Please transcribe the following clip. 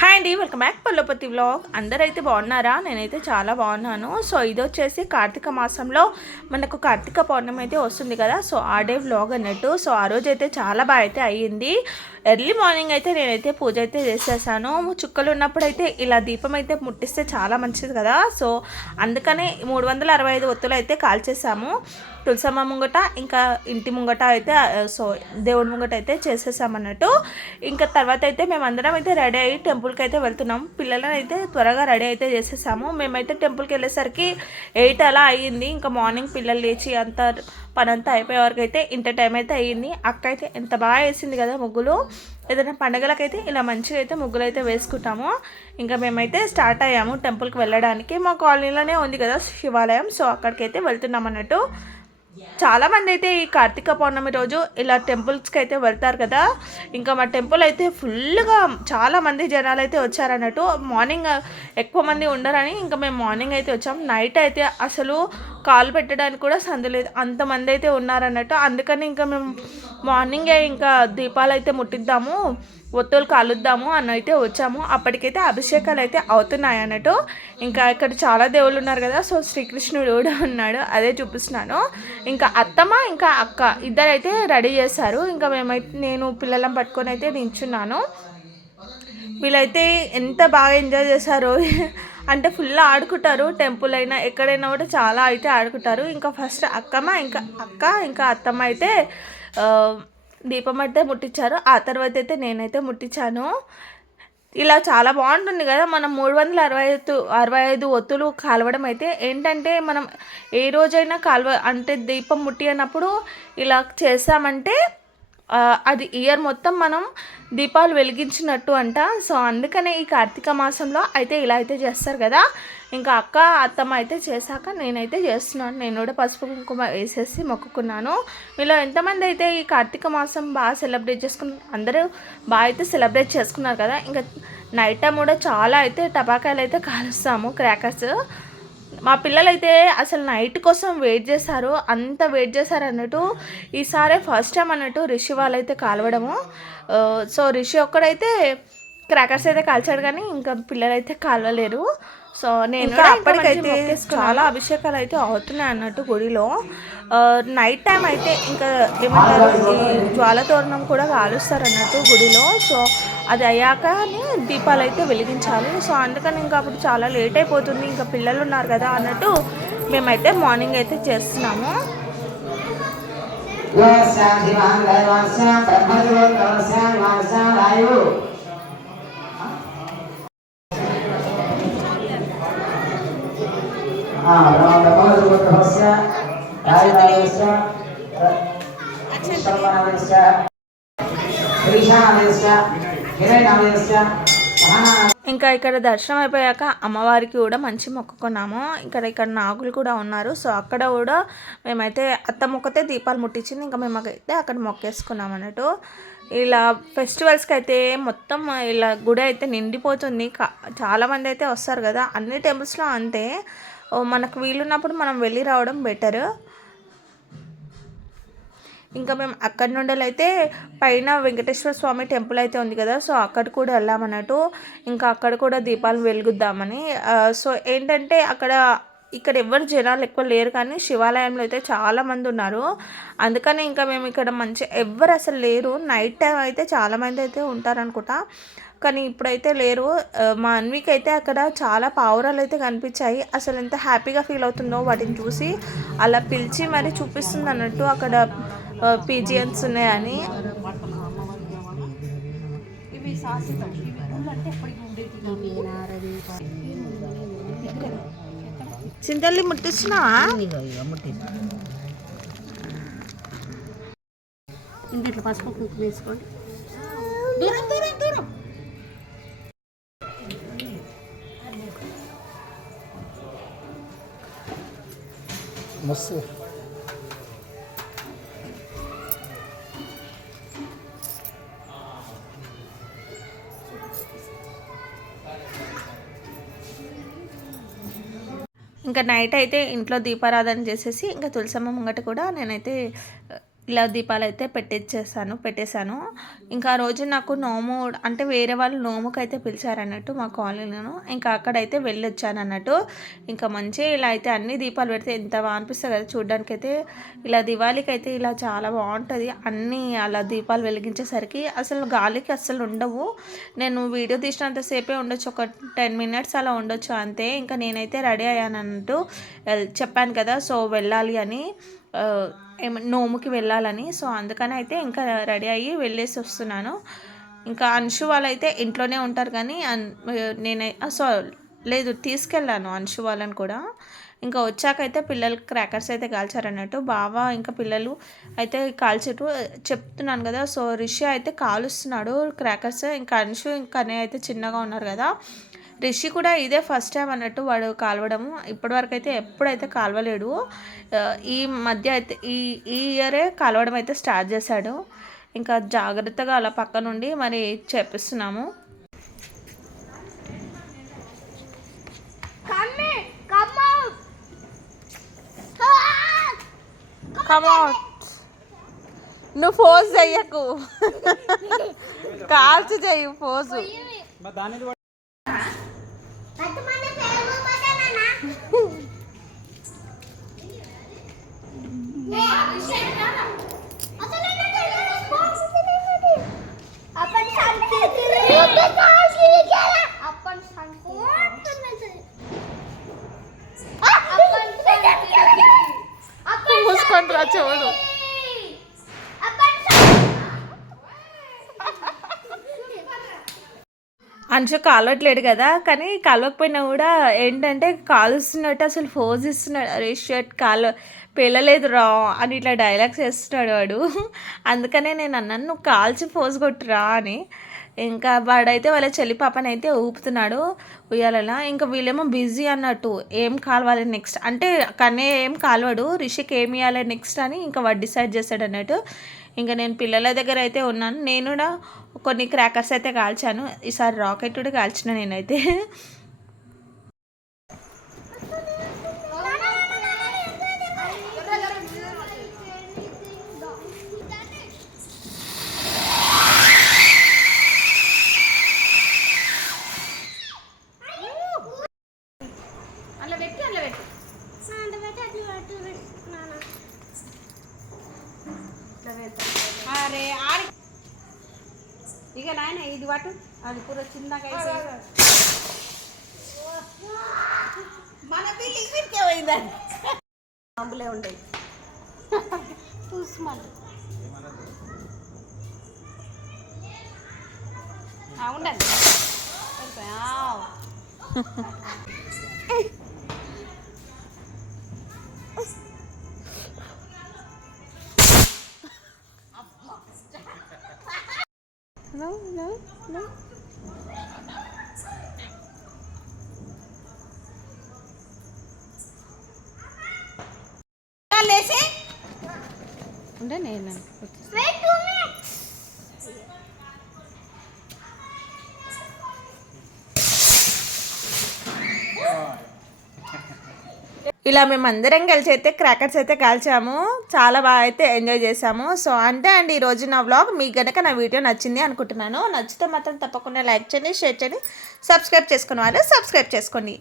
Hi అండి, welcome back పల్లపతి vlog. అందరైతే బాగున్నారా? నేనైతే చాలా బాగున్నాను. సో ఇది వచ్చేసి కార్తీక మాసంలో మనకు కార్తీక పౌర్ణమి అయితే వస్తుంది కదా. సో ఆ డే వ్లాగ్ అన్నట్టు. సో ఆ రోజు అయితే చాలా బాగా అయితే అయ్యింది. ఎర్లీ మార్నింగ్ అయితే నేనైతే పూజ అయితే చేసేసాను. చుక్కలు ఉన్నప్పుడు అయితే ఇలా దీపం అయితే ముట్టిస్తే చాలా మంచిది కదా. సో అందుకనే 365 ఒత్తులు అయితే కాల్చేసాము. తులసమ్మ ముంగట ఇంకా ఇంటి ముంగట అయితే సో దేవుడి ముంగట అయితే చేసేసామన్నట్టు. ఇంకా తర్వాత అయితే మేమందరం అయితే రెడీ అయ్యి టెంపుల్కి అయితే వెళ్తున్నాం. పిల్లలను అయితే త్వరగా రెడీ అయితే చేసేసాము. మేమైతే టెంపుల్కి వెళ్ళేసరికి 8 అలా అయ్యింది. ఇంకా మార్నింగ్ పిల్లలు లేచి అంత పనంతా అయిపోయే వరకు అయితే ఇంత టైం అయితే అయ్యింది. అక్క అయితే ఎంత బాగా వేసింది కదా ముగ్గులు. ఏదైనా పండుగలకైతే ఇలా మంచిగా అయితే ముగ్గులు అయితే వేసుకుంటాము. ఇంకా మేమైతే స్టార్ట్ అయ్యాము టెంపుల్కి వెళ్ళడానికి. మా కాలనీలోనే ఉంది కదా శివాలయం. సో అక్కడికైతే వెళ్తున్నాం అన్నట్టు. చాలామంది అయితే ఈ కార్తీక పౌర్ణమి రోజు ఇలా టెంపుల్స్కి అయితే వెళ్తారు కదా. ఇంకా మా టెంపుల్ అయితే ఫుల్గా చాలామంది జనాలు అయితే వచ్చారన్నట్టు. మార్నింగ్ ఎక్కువ మంది ఉండరని ఇంకా మేము మార్నింగ్ అయితే వచ్చాం. నైట్ అయితే అసలు కాలు పెట్టడానికి కూడా సందు లేదు, అంతమంది అయితే ఉన్నారన్నట్టు. అందుకని ఇంకా మేము మార్నింగే ఇంకా దీపాలు అయితే ముట్టిద్దాము, ఒత్తులు కాలుద్దాము అని అయితే వచ్చాము. అప్పటికైతే అభిషేకాలు అయితే అవుతున్నాయి అన్నట్టు. ఇంకా ఇక్కడ చాలా దేవుళ్ళు ఉన్నారు కదా. సో శ్రీకృష్ణుడు కూడా ఉన్నాడు, అదే చూపిస్తున్నాను. ఇంకా అత్తమ్మ ఇంకా అక్క ఇద్దరైతే రెడీ చేశారు. ఇంకా మేమైతే నేను పిల్లలను పట్టుకొని అయితే నించున్నాను. వీళ్ళైతే ఎంత బాగా ఎంజాయ్ చేశారో అంటే ఫుల్ ఆడుకుంటారు. టెంపుల్ అయినా ఎక్కడైనా కూడా చాలా అయితే ఆడుకుంటారు. ఇంకా ఫస్ట్ అక్క ఇంకా అత్తమ్మ అయితే దీపం అయితే ముట్టించారు. ఆ తర్వాత అయితే నేనైతే ముట్టించాను. ఇలా చాలా బాగుంటుంది కదా. మనం 365 ఒత్తులు కాలవడం అయితే ఏంటంటే మనం ఏ రోజైనా అంటే దీపం ముట్టి అన్నప్పుడు ఇలా చేసామంటే అది ఇయర్ మొత్తం మనం దీపాలు వెలిగించినట్టు అంట. సో అందుకనే ఈ కార్తీక మాసంలో అయితే ఇలా అయితే చేస్తారు కదా. ఇంకా అక్క అత్తమ్మ అయితే చేశాక నేనైతే చేస్తున్నాను. నేను కూడా పసుపు కుంకుమ వేసేసి మొక్కుకున్నాను. మీలో ఎంతమంది అయితే ఈ కార్తీక మాసం బాగా సెలబ్రేట్ చేసుకున్నారు? అందరూ బాగా అయితే సెలబ్రేట్ చేసుకున్నారు కదా. ఇంకా నైట్ టైం కూడా చాలా అయితే టపాకాయలు అయితే కాలుస్తాము, క్రాకర్స్. మా పిల్లలైతే అసలు నైట్ కోసం వెయిట్ చేశారు, అంత వెయిట్ చేశారు అన్నట్టు. ఈసారి ఫస్ట్ టైం అన్నట్టు రిషి వాళ్ళైతే కాలవడము. సో రిషి ఒక్కడైతే క్రాకర్స్ అయితే కాల్చాడు, కానీ ఇంకా పిల్లలైతే కాలవలేరు. సో నేను కూడా అప్పటికైతే చాలా అభిషేకాలు అయితే అవుతున్నాయి అన్నట్టు గుడిలో. నైట్ టైం అయితే ఇంకా ఏమంటారు, ఈ జ్వాల తోరణం కూడా కాలుస్తారు అన్నట్టు గుడిలో. సో అది అయ్యాకనే దీపాలు అయితే వెలిగించాలి. సో అందుకని ఇంకా అప్పుడు చాలా లేట్ అయిపోతుంది, ఇంకా పిల్లలు ఉన్నారు కదా అన్నట్టు మేమైతే మార్నింగ్ అయితే చేస్తున్నాము. ఇంకా ఇక్కడ దర్శనం అయిపోయాక అమ్మవారికి కూడా మంచి మొక్కుకున్నాము. ఇక్కడ నాగులు కూడా ఉన్నారు. సో అక్కడ కూడా మేమైతే అత్త మొక్కతే దీపాలు ముట్టించింది. ఇంకా మేమైతే అక్కడ మొక్కేసుకున్నాం అన్నట్టు. ఇలా ఫెస్టివల్స్కి అయితే మొత్తం ఇలా గుడి అయితే నిండిపోతుంది. చాలామంది అయితే వస్తారు కదా. అన్ని టెంపుల్స్లో అంతే, మనకు వీలున్నప్పుడు మనం వెళ్ళి రావడం బెటర్. ఇంకా మేము అక్కడి నుండి అయితే పైన వెంకటేశ్వర స్వామి టెంపుల్ అయితే ఉంది కదా. సో అక్కడ కూడా వెళ్ళామన్నట్టు. ఇంకా అక్కడ కూడా దీపాలు వెలుగుద్దామని. సో ఏంటంటే ఇక్కడ ఎవరు జనాలు ఎక్కువ లేరు, కానీ శివాలయంలో అయితే చాలామంది ఉన్నారు. అందుకని ఇంకా మేము ఇక్కడ ఎవరు అసలు లేరు. నైట్ టైం అయితే చాలామంది అయితే ఉంటారనుకుంటా, కానీ ఇప్పుడైతే లేరు. మా అన్వికి అయితే అక్కడ చాలా పావురాలు అయితే కనిపించాయి. అసలు ఎంత హ్యాపీగా ఫీల్ అవుతుందో వాటిని చూసి. అలా పిలిచి మరి చూపిస్తుంది అన్నట్టు అక్కడ పీజియన్స్ ఉన్నాయని. చింతల్లి ముట్టిస్తున్నావా? ఇంట్లో పసుపు కుంకుమ వేసుకోండి. దూరం దూరం దూరం. మస్తు ఇంకా నైట్ అయితే ఇంట్లో దీపారాధన చేసేసి ఇంకా తులసమ్మ ముంగట కూడా నేనైతే ఇలా దీపాలు అయితే పెట్టేశాను. ఇంకా ఆ రోజు నాకు నోము అంటే వేరే వాళ్ళు నోముకైతే పిలిచారన్నట్టు మా కాలనీలో. ఇంకా అక్కడైతే వెళ్ళొచ్చాను అన్నట్టు. ఇంకా మంచిగా ఇలా అయితే అన్ని దీపాలు పెడితే ఎంత బాగా అనిపిస్తుంది కదా చూడడానికైతే. ఇలా దివాళీకి అయితే ఇలా చాలా బాగుంటుంది. అన్నీ అలా దీపాలు వెలిగించేసరికి అసలు గాలికి అస్సలు ఉండవు. నేను వీడియో తీసినంతసేపే ఉండొచ్చు, ఒక 10 మినిట్స్ అలా ఉండొచ్చు అంతే. ఇంకా నేనైతే రెడీ అయ్యాను అన్నట్టు చెప్పాను కదా, సో వెళ్ళాలి అని, నోముకి వెళ్ళాలని. సో అందుకని అయితే ఇంకా రెడీ అయ్యి వెళ్ళేసి వస్తున్నాను. ఇంకా అంశు వాళ్ళైతే ఇంట్లోనే ఉంటారు కానీ సో లేదు తీసుకెళ్ళాను అంశు వాళ్ళని కూడా. ఇంకా వచ్చాకైతే పిల్లలకి క్రాకర్స్ అయితే కాల్చారన్నట్టు. బావ ఇంకా పిల్లలు అయితే కాల్చేటు చెప్తున్నాను కదా. సో రిషి అయితే కాలుస్తున్నాడు క్రాకర్స్. ఇంకా అంశు ఇంకా అనే అయితే చిన్నగా ఉన్నారు కదా. రిషి కూడా ఇదే ఫస్ట్ టైం అన్నట్టు వాడు కాలవడము. ఇప్పటివరకు అయితే ఎప్పుడైతే కాలవలేడు. ఈ మధ్య అయితే ఈ ఇయరే కాలవడం అయితే స్టార్ట్ చేశాడు. ఇంకా జాగ్రత్తగా అలా పక్క నుండి మరి చేపిస్తున్నాము. నువ్వు ఫోజ్ చెయ్యకు, కాల్చి చెయ్యి ఫోజు. మూసుకుంటారా చూడు. అంశు కాలవట్లేడు కదా, కానీ కాలవకపోయినా కూడా ఏంటంటే కాలుస్తున్నట్టు అసలు ఫోజ్ ఇస్తున్నాడు. అరే షర్ట్ పేలలేదు రా అని ఇట్లా డైలాగ్స్ వేస్తున్నాడు వాడు. అందుకనే నేను అన్నాను నువ్వు కాల్చి ఫోజ్ కొట్టురా అని. ఇంకా వాడైతే వాళ్ళ చెల్లి పాపని అయితే ఊపుతున్నాడు ఉయ్యాలలా. ఇంకా వీళ్ళేమో బిజీ అన్నట్టు ఏం కాలవాలి నెక్స్ట్ అంటే, కన్నే ఏం కాలవాడు, రిషికి ఏమి ఇవ్వాలి నెక్స్ట్ అని ఇంకా వాడు డిసైడ్ చేస్తాడు అన్నట్టు. ఇంకా నేను పిల్లల దగ్గర అయితే ఉన్నాను. నేను కూడా కొన్ని క్రాకర్స్ అయితే కాల్చాను. ఈసారి రాకెట్ కూడా కాల్చిన నేనైతే. అరే ఆడి ఇక నాయన ఇది పట్టు, అది పూర చిన్నగా మన పిల్లి ఇక్కడికే పోయిందని మామూలే ఉండేది చూసుమని ఉండండి. No. లేసి ఉండే నేను ఇలా మేమందరం కలిసి అయితే క్రాకర్స్ అయితే కాల్చాము. చాలా బాగా అయితే ఎంజాయ్ చేసాము. సో అంటే అండి ఈరోజు నా వ్లాగ్. మీకు కనుక నా వీడియో నచ్చింది అనుకుంటున్నాను. నచ్చితే మాత్రం తప్పకుండా లైక్ చేయండి, షేర్ చేయండి, సబ్స్క్రైబ్ చేసుకునే వాళ్ళు సబ్స్క్రైబ్ చేసుకోండి.